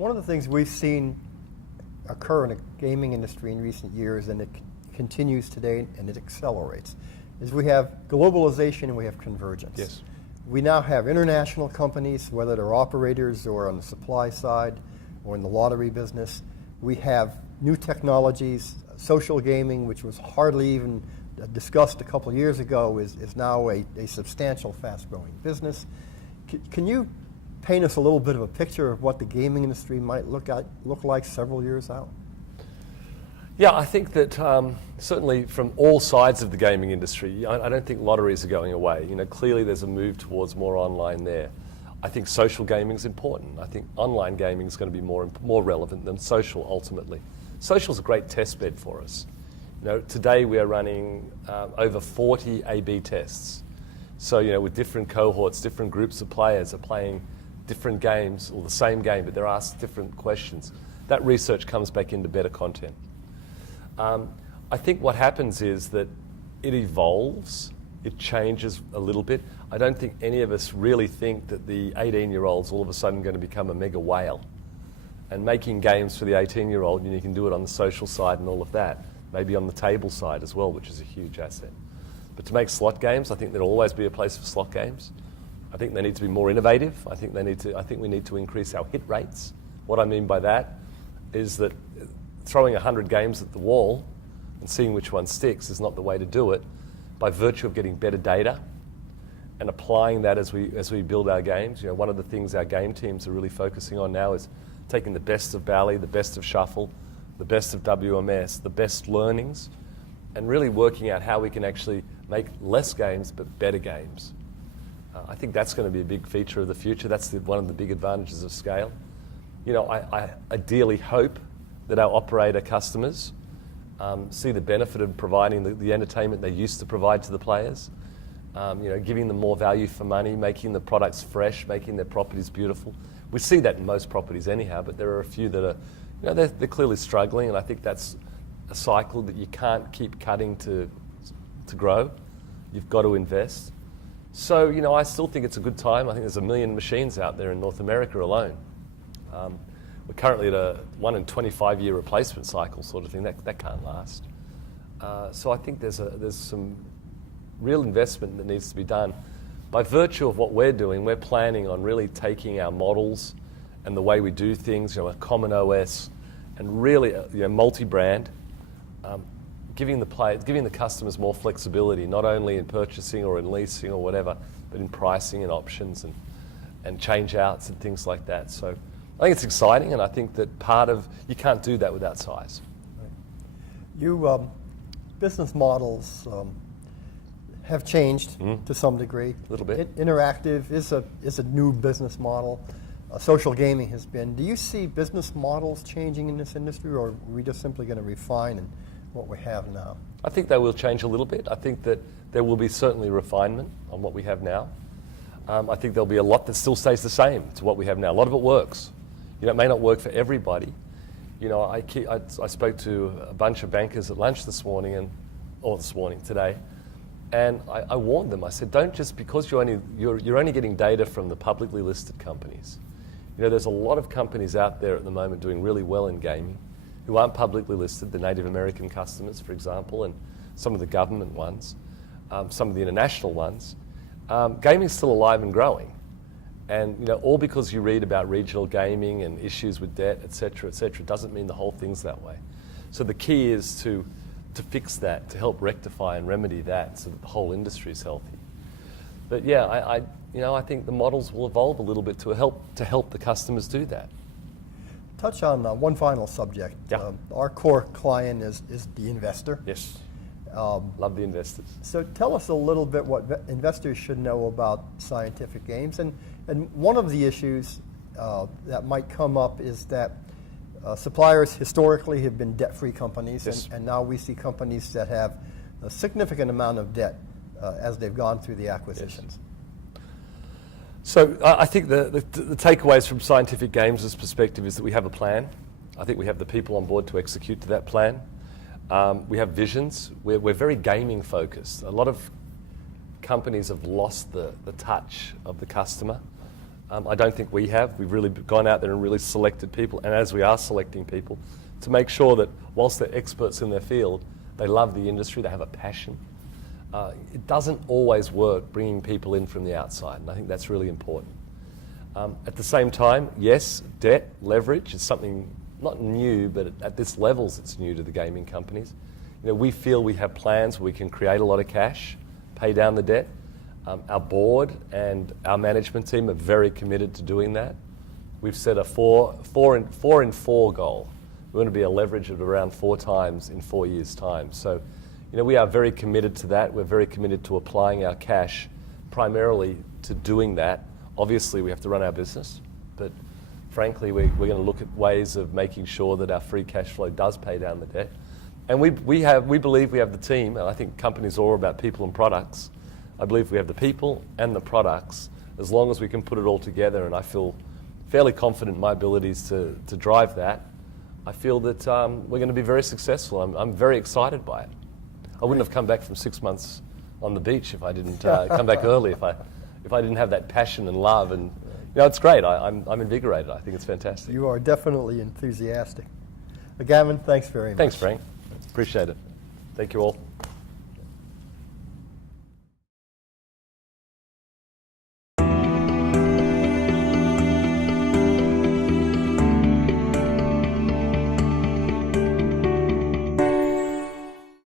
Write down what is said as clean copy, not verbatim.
One of the things we've seen occur in the gaming industry in recent years, and it continues today and it accelerates, is we have globalization and we have convergence. Yes. We now have international companies, whether they're operators or on the supply side or in the lottery business. We have new technologies, social gaming, which was hardly even discussed a couple of years ago, is now a substantial, fast-growing business. Can you paint us a little bit of a picture of what the gaming industry might look like several years out? Yeah, I think that certainly from all sides of the gaming industry, I don't think lotteries are going away. Clearly there's a move towards more online there. I think social gaming is important. I think online gaming is going to be more relevant than social ultimately. Social is a great test bed for us. Today we are running over 40 A/B tests. So, with different cohorts, different groups of players are playing different games, or the same game, but they're asked different questions. That research comes back into better content. I think what happens is that it evolves, it changes a little bit. I don't think any of us really think that the 18-year-old's all of a sudden going to become a mega whale. And making games for the 18-year-old, you can do it on the social side and all of that. Maybe on the table side as well, which is a huge asset. But to make slot games, I think there'll always be a place for slot games. I think they need to be more innovative. I think we need to increase our hit rates. What I mean by that is that throwing 100 games at the wall and seeing which one sticks is not the way to do it. By virtue of getting better data and applying that as we build our games, one of the things our game teams are really focusing on now is taking the best of Bally, the best of Shuffle, the best of WMS, the best learnings, and really working out how we can actually make less games but better games. I think that's going to be a big feature of the future. That's one of the big advantages of scale. I ideally hope that our operator customers see the benefit of providing the entertainment they used to provide to the players, giving them more value for money, making the products fresh, making their properties beautiful. We see that in most properties anyhow, but there are a few that are, they're clearly struggling, and I think that's a cycle that you can't keep cutting to grow. You've got to invest. So, I still think it's a good time. I think there's 1 million machines out there in North America alone. We're currently at a 1 in 25-year replacement cycle sort of thing. That can't last. So I think there's some real investment that needs to be done. By virtue of what we're doing, we're planning on really taking our models and the way we do things, a common OS, and really multi-brand, giving the customers more flexibility, not only in purchasing or in leasing or whatever, but in pricing and options and change outs and things like that. So I think it's exciting, and I think that you can't do that without size. Right. Business models have changed to some degree. A little bit. Interactive is a new business model. Social gaming has been. Do you see business models changing in this industry, or are we just simply going to refine what we have now? I think they will change a little bit. I think that there will be certainly refinement on what we have now. I think there'll be a lot that still stays the same to what we have now. A lot of it works. It may not work for everybody. I spoke to a bunch of bankers at lunch today, and I warned them. I said, don't just, because you're only getting data from the publicly listed companies. There's a lot of companies out there at the moment doing really well in gaming who aren't publicly listed, the Native American customers, for example, and some of the government ones, some of the international ones. Gaming's still alive and growing. And all because you read about regional gaming and issues with debt, et cetera, doesn't mean the whole thing's that way. So the key is to fix that, to help rectify and remedy that so that the whole industry is healthy. But yeah, I think the models will evolve a little bit to help the customers do that. Touch on one final subject. Yeah. Our core client is the investor. Yes. Love the investors. So tell us a little bit what investors should know about Scientific Games. And one of the issues that might come up is that suppliers historically have been debt-free companies, yes. and now we see companies that have a significant amount of debt as they've gone through the acquisitions. Yes. So I think the takeaways from Scientific Games' perspective is that we have a plan. I think we have the people on board to execute to that plan. We have visions. We're very gaming focused. A lot of companies have lost the touch of the customer. I don't think we have. We've really gone out there and really selected people, and as we are selecting people, to make sure that whilst they're experts in their field, they love the industry, they have a passion. It doesn't always work bringing people in from the outside, and I think that's really important. At the same time, yes, debt, leverage is something not new, but at this levels it's new to the gaming companies. We feel we have plans where we can create a lot of cash, pay down the debt. Our board and our management team are very committed to doing that. We've set a 4 in 4 goal. We want to be a leverage of around 4 times in 4 years' time. So, we are very committed to that. We're very committed to applying our cash primarily to doing that. Obviously, we have to run our business, but frankly, we're going to look at ways of making sure that our free cash flow does pay down the debt. And we believe we have the team, and I think companies are all about people and products. I believe we have the people and the products, as long as we can put it all together, and I feel fairly confident in my abilities to drive that. I feel that we're going to be very successful. I'm very excited by it. I wouldn't have come back from 6 months on the beach if I didn't come back early, if I didn't have that passion and love. And it's great. I'm invigorated. I think it's fantastic. You are definitely enthusiastic. Gavin, thanks very much. Thanks, Frank. Appreciate it. Thank you all.